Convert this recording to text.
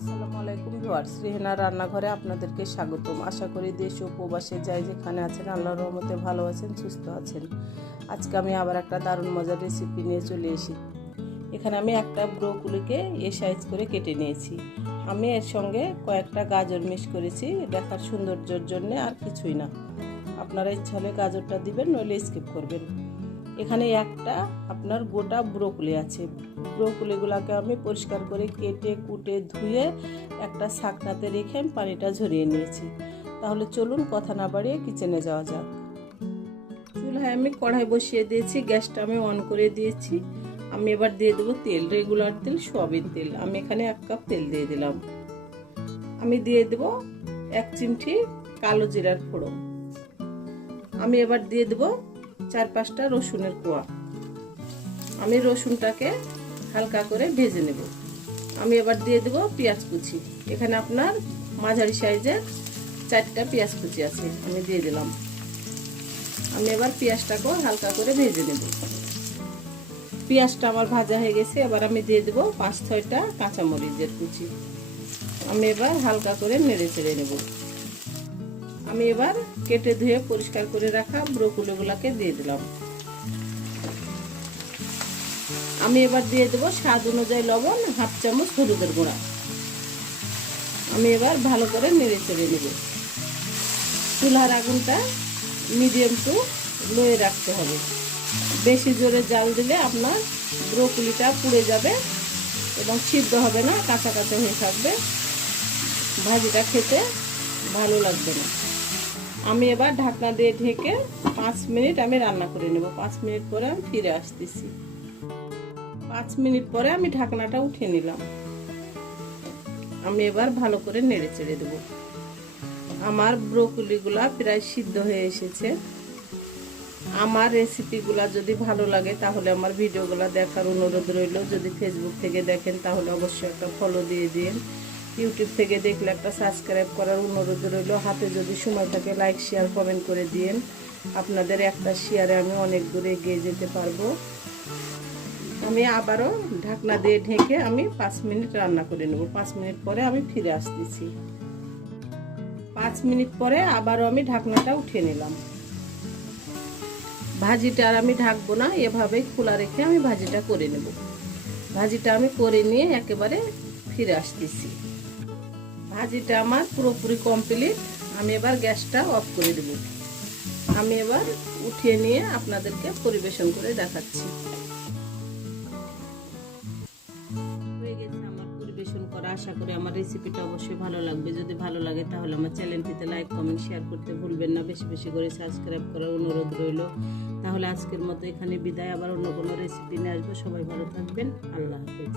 আসসালামু আলাইকুম ভিউয়ার্স, রেহেনা রান্নাঘরে আপনাদেরকে স্বাগতম। আশা করি দেশ ও প্রবাসে যাই যেখানে আছেন, আল্লাহর রহমতে ভালো আছেন, সুস্থ আছেন। আজকে আমি আবার একটা দারুণ মজার রেসিপি নিয়ে চলে এসেছি এখানে আমি একটা ব্রোকুলিকে এ সাইজ করে কেটে নিয়েছি। আমি এর সঙ্গে কয়েকটা গাজর মিক্স করেছি, দেখার সৌন্দর্যের জন্য আর কিছুই না। আপনারা ইচ্ছা হলে গাজরটা দিবেন, নইলে স্কিপ করবেন। এখানে একটা আপনার গোটা ব্রোকলি আছে। ব্রোকলিগুলোকে আমি পরিষ্কার করে কেটে, কুটে, ধুয়ে একটা শাকনাতে রেখে আমি পানিটা ঝরিয়ে নিয়েছি। তাহলে চলুন কথা না বাড়িয়ে কিচেনে যাওয়া যাক। চুলায় আমি কড়াই বসিয়ে দিয়েছি, গ্যাসটা আমি অন করে দিয়েছি। আমি এবার দিয়ে দেবো তেল রেগুলার তেল, সয়াবিন তেল। আমি এখানে এক কাপ তেল দিয়ে দিলাম। আমি দিয়ে দেবো এক চিমটি কালো জিরার ফোড়ন। আমি এবার দিয়ে দেবো চার পাঁচটা রসুনের কোয়া। আমি রসুনটাকে হালকা করে ভেজে নেব। আমি এবার দিয়ে দেব পেঁয়াজ কুচি। এখানে আপনার মাঝারি সাইজের চারটা পেঁয়াজ কুচি আছে, আমি দিয়ে দিলাম। আমি এবার পেঁয়াজটাকেও হালকা করে ভেজে নেব। পেঁয়াজটা আমার ভাজা হয়ে গেছে, এবার আমি দিয়ে দেবো পাঁচ ছয়টা কাঁচামরিচের কুচি। আমি এবার হালকা করে নেড়ে চেড়ে নেব। আমি এবার কেটে ধুয়ে পরিষ্কার করে রাখা ব্রোকুলিগুলোকে দিয়ে দিলাম। আমি এবার দিয়ে দেবো স্বাদ অনুযায়ী লবণ, হাফ চামচ হলুদের গুঁড়া। আমি এবার ভালো করে নেড়ে চেড়ে নেব। চুলার আগুনটা মিডিয়াম টু লোয়ে রাখতে হবে। বেশি জোরে জাল দিলে আপনার ব্রোকুলিটা পুড়ে যাবে এবং সিদ্ধ হবে না, কাঁচা কাঁচা হয়ে থাকবে। ভাজিটা খেতে ভালো লাগবে না। আমি এবার ঢাকনা দিয়ে ঢেকে পাঁচ মিনিট আমি রান্না করে নেব। পাঁচ মিনিট পরে আমি ফিরে আসতেছি। পাঁচ মিনিট পরে আমি ঢাকনাটা উঠে নিলাম। আমি এবার ভালো করে নেড়ে চেড়ে দেবো। আমার ব্রোকলিগুলা প্রায় সিদ্ধ হয়ে এসেছে। আমার রেসিপিগুলা যদি ভালো লাগে, তাহলে আমার ভিডিওগুলো দেখার অনুরোধ রইল। যদি ফেসবুক থেকে দেখেন, তাহলে অবশ্যই একটা ফলো দিয়ে দিন। ইউটিউব থেকে দেখলে একটা সাবস্ক্রাইব করার অনুরোধ রইল। হাতে যদি সময় থাকে লাইক শেয়ার কমেন্ট করে দিন আপনাদের একটা শেয়ারে আমি অনেক দূরে এগিয়ে যেতে পারব। আমি আবারও ঢাকনা দিয়ে ঢেকে আমি পাঁচ মিনিট রান্না করে নেব। পাঁচ মিনিট পরে আমি ফিরে আসতেছি। পাঁচ মিনিট পরে আবারও আমি ঢাকনাটা উঠিয়ে নিলাম। ভাজিটা আর আমি ঢাকবো না, এভাবেই খোলা রেখে আমি ভাজিটা করে নেব। ভাজিটা আমি করে নিয়ে একেবারে ফিরে আসতেছি। ভাজিটা আমার পুরোপুরি কমপ্লিট আমি এবার গ্যাসটা অফ করে দেব। আমি এবার উঠিয়ে নিয়ে আপনাদেরকে পরিবেশন করে দেখাচ্ছি। হয়ে গেছে আমার পরিবেশন করা। আশা করি আমার রেসিপিটা অবশ্যই ভালো লাগবে। যদি ভালো লাগে তাহলে আমার চ্যানেলটিতে লাইক কমেন্ট শেয়ার করতে ভুলবেন না। বেশি বেশি করে সাবস্ক্রাইব করার অনুরোধ রইল। তাহলে আজকের মতো এখানে বিদায়। আবার অন্য কোনো রেসিপি নিয়ে আসব। সবাই ভালো থাকবেন। আল্লাহ হাফেজ।